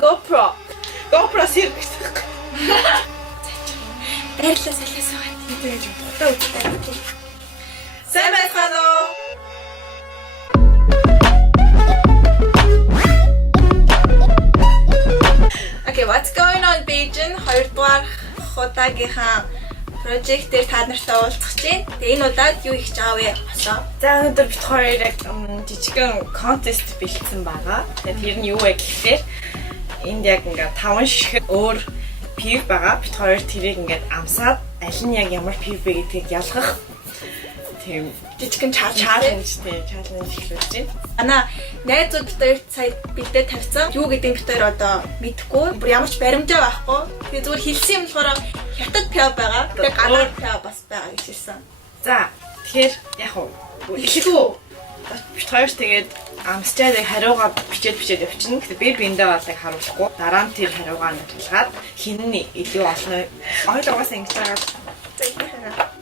GoPro сэргэх. Баярлалаа солиосон байна. Тэгээд тухтай үздэг. Сайн байцгаана уу? Okay, what's going on Beijing? 2 дугаар удаагийнхаа project дээр та нартай уулзах чинь. Тэгээ энэ удаад юу хийж байгаа вэ? За өнөөдөр бид хоёр яг жижигхэн contest бэлдсэн байгаа. Тэгээд тэр нь юу вэ гэхээр энд яг ингээд 5 ширхэг өөр PV байгаа. Бид хоёр тэрийг ингээд амсаад аль нь яг ямар PV бэ гэдгийг ялгах тийм жижигхэн challenge эхлүүлж байна. Ана найзууд бид хоёр сая бэлдээ тавьсан. Юу гэдэг бид хоёр одоо мэдэхгүй. Бүр ямар ч баримжаа байхгүй. Тэгээ зүгээр хэлсэн юм болохоор хятад PV байгаа. Тэгээ гадаад PV бас байгаа гэж хэлсэн. За тэгэхээр яг уу эхлэв. Бид хоёр тэгээд амсчаад хариугаа бичээд явчихна. Гэхдээ би биэндээ болыг харуулахгүй. Дараа нь тэр хариугаа нэрлээд хин нь илүү олно. Ойлгоогоос ингэж байгаа. За их хаа.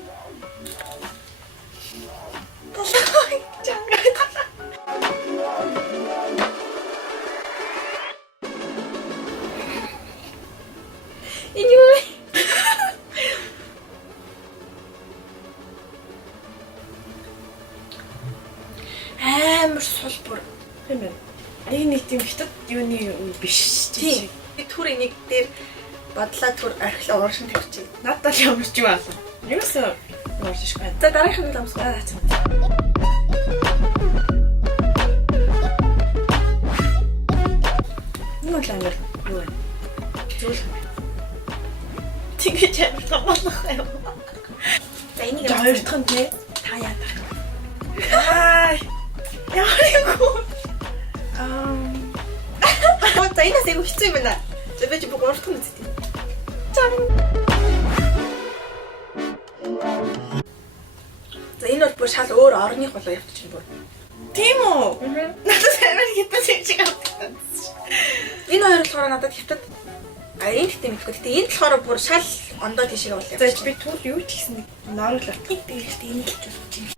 Anyway. Амар сулбар. Тийм ээ. Нэг тийм хятад юуны биш тийм. Би түр энийг дээр бодлоо түр архилаа ууршин тавьчих. Надад л ямарч юу аа. Юусэн ууршиш байна. За дараагийн нь амсгаа. Юу л амар юу вэ? Зүйл. Тэгэж амар томоолох юм. За энийг хоёр дахь нь тий та яадаг. Аа. Яагаад? За энэ хэсэг хэцүү юм байна. За би бүр гурав дахь нь үзтий. Чам. За энэ бол бүр шал өөр орных болоо явчих бүр. Тийм үү? Надад амар хятад шиг авдаг. Энэ хоёр болохоор надад хятад энэ ихтэй мэдгүй. Гэтэ энэ болохоор бүр шал ондоо тийшээ болоо. За би түр юу ч гэсэн ноороглоо. Тэгтээ энэ л гэж юм.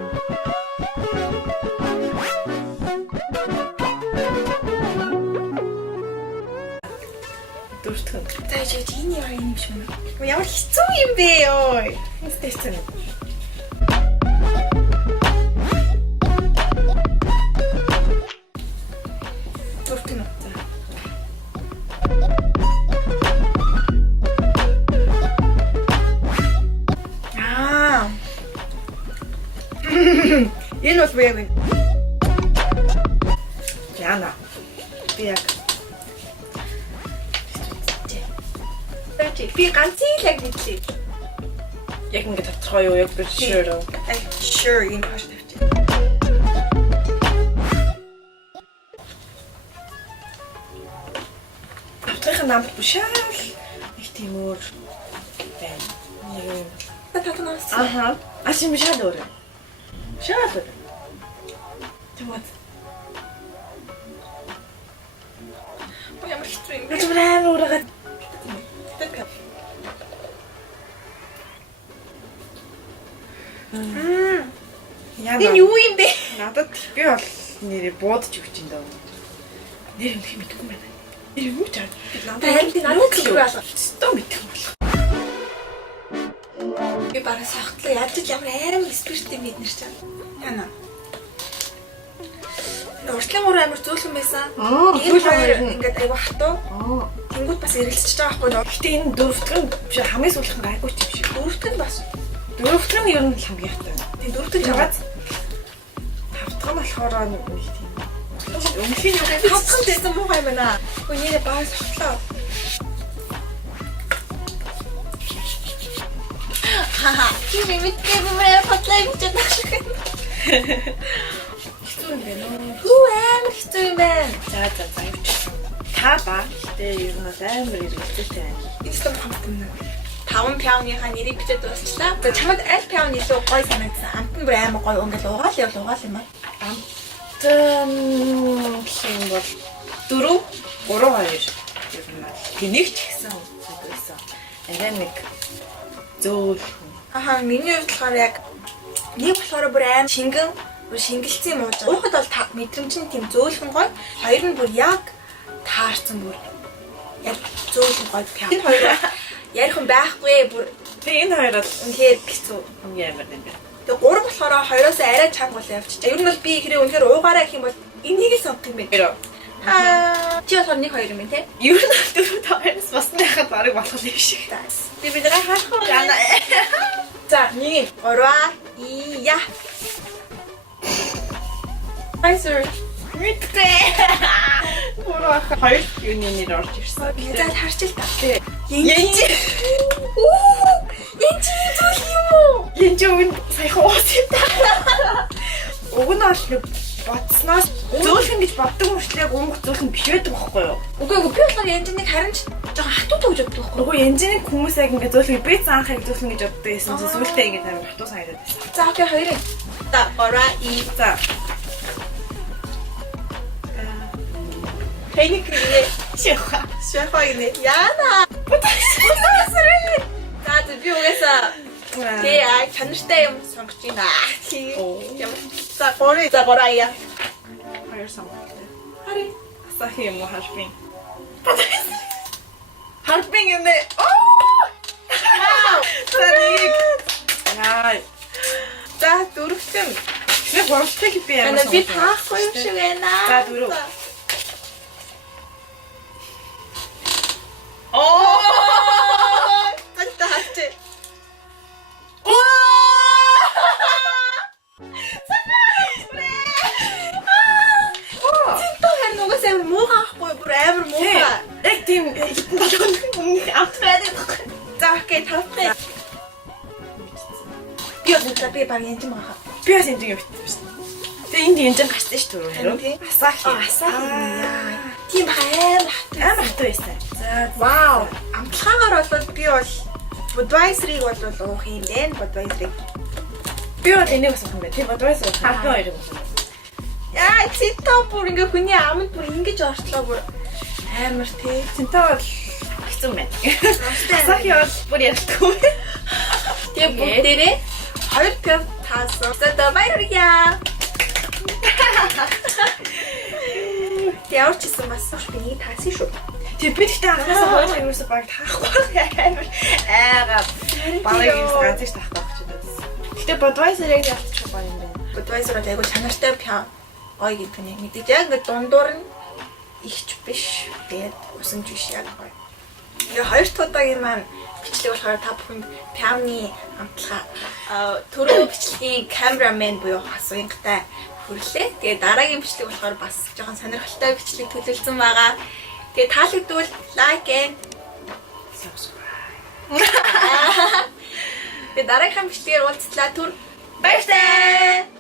Дөрөвдүгээр. За энэ яа юм биш юм. Ямар хэцүү юм бэ ёо. Хэцүү. Дөрөвдүгээр. Энэ бол яг юм. Яна. Би яг би ганц л яг мэдлээ. Яг ингэ тодорхой юу яг би sure. Sure энэ хаш тавьчих. Автрахын намд бушаал их тийм өөр байна. Нэг татнаас. Аха. Ашим шал өөр. Шал өөр. Тэгвэл ямар хэцүү юм бэ? Зүгээр уургаад энэ юу юм бэ? Надад би бол нэрээ буудаж өгч юм даа. Нэр юм мэдгүй байна. Нэр юу ч надад л юу болоо. Стоо мэдгүй болоо. Би бараа сахтлаа яаж ч ямар амар спирттэй бид нэр чам. Яна. Уртлын гур амар зөөлхөн байсан. Энэ хоёр ингээд айгу хатуу. Тэнгүүд бас эргэлзэж байгаа байхгүй юу? Гэтэ энэ дөрөвдөг нь биш хамгийн сүүлх нь айгу ч юм шиг. Дөрөвдөг нь бас. Дөрөвдөг нь ер нь хамгийн хатуу. Тийм дөрөвдөг жагаад тавтах нь болохоор нэг тийм. Өмнөхийн яг тавтах нь дэсэн муу юм байна. Өө нэрээ баа сахтлаа. Хаха. Чи мэдгүй мөрөө фотлоо бичээд байна. Хэцүү юм байна уу? Хүү амар хэцүү юм байна. За. Та ба гэтээ ер нь амар эргэлзээтэй байна. Эсвэл хамтна. 5 пяуныхаа нэрийг бичээд дуусчлаа. За чамд аль пяун илүү гоё санагдсан? Амт нь бүр амар гоё ингээд угаал юм аа. Амт юм бол 4 3 2 ер нь тэнийх ч гэсэн байсан. Арай нэг зөөл. Аха миний хувьд болохоор яг нэг болохоор бүр амар шингэн шингэлцсэн юм уу. Уухад бол мэдрэмж нь тийм зөөлхөн гоё. Хоёр нь бүр яг таарсан бүр Яг зөөлөн гоё пям. Энэ хоёр ярих юм байхгүй бүр. Тэгээ энэ хоёр бол Үнэхээр хэцүү. хамгийн амар юм байна. Тэгээ гурав болохоор хоёроос арай чанга бол явчихчих. Ер нь бол би хэрэг үнэхээр уугаараа гэх юм бол энийг л сонгох юм байна. Чи болохоор 1 2 юм тий? Ер нь бол дөрөв таваас басны хахад барыг болох юм шиг. Би бид нараа харах уу? За, 1 3 я. Айсер. Мэдтэй. Гурав хоёр юуны нэр орж ирсэн. Би зал харч л та. Янжи. Янжи зүйл юм уу? Янжи үн саяхан уус юм та. Уг нь бол нэг бодсноос зөөлхөн гэж боддог мөртлөө өнгө зөөлхөн биш байдаг байхгүй юу? Үгүй би болохоор янжиныг харин ч жоохон хатуу гэж боддог байхгүй юу? Үгүй янжиныг хүмүүс яг ингэ зөөлхөн би заанхыг зөөлхөн гэж боддог байсан чинь сүултээ ингэ амар хатуу санагдаад байсан. За окей хоёрын. За 3 За. Тэнийг крие. Шэха. Шефа гинэ. Яна. Бүтээсрээ. За би угаасаа тий чанартай юм сонгож байна. Тий. За 3 за 3 я. Хоёр сонгохгүй. Хари. Асахи юм уу харпин. Харпин юм дээ. Оо! Вау. Тарик. Яа. За дөрөвтөн. Нэг гуравтыг би ямар Манай би таахгүй юм шиг байна. За дөрөв. Оо! Тантаа хаач. Амар муугаахгүй бүр амар муугаа. Яг тийм өмнөх автраад. За окей тавтай. Би баг янз юм аа. Би бас энэ юм битсэн. Тэгээ энд янз гарсан шүү дээ. Асахи. Асахи яа. Тийм амар хатуу байсан. За вау. Амтлагаар бол би бол Budweiser-ыг бол уух юм байна. Budweiser-ыг. Би бол энийг бас уух юм байна. Тийм Budweiser хатуу хоёрыг уух. Яа, цитаа бүр ингээ хүний амд бүр ингэж орчлоо бүр амар тий. Цитаа бол хэцүү байна. Асахи бол бүр ялтгүй. Тэгээ бүгдээрээ 2 пив таасан. За баярлалаа. Ямар ч юм бас би таасан шүү. Тэг би тэгтээ анхнаасаа хоёр юмсаа баг таахгүй амар айгаа барыг юм ганцж таахгүй гэж бодсон. Гэтэ Budweiser-ыг ялчих гоё юм байна. Budweiser бол айгу чанартай пив гоё гэдэг нь мэдээж яг ингээ дундуур нь ихч биш. Тэгээд усамж биш яг гоё. Тэгээ хоёр дахь удаагийн маань бичлэг болохоор та бүхэнд пивны амтлага түрүү бичлэгийн камерамен буюу асуянгатай хүрлээ. Тэгээ дараагийн бичлэг болохоор бас жоохон сонирхолтой бичлэг төлөвлөсөн байгаа. Тэгээ таалагдвал лайк and subscribe. Тэгээ дараагийн бичлэгээр уулзлаа түр баярлалаа.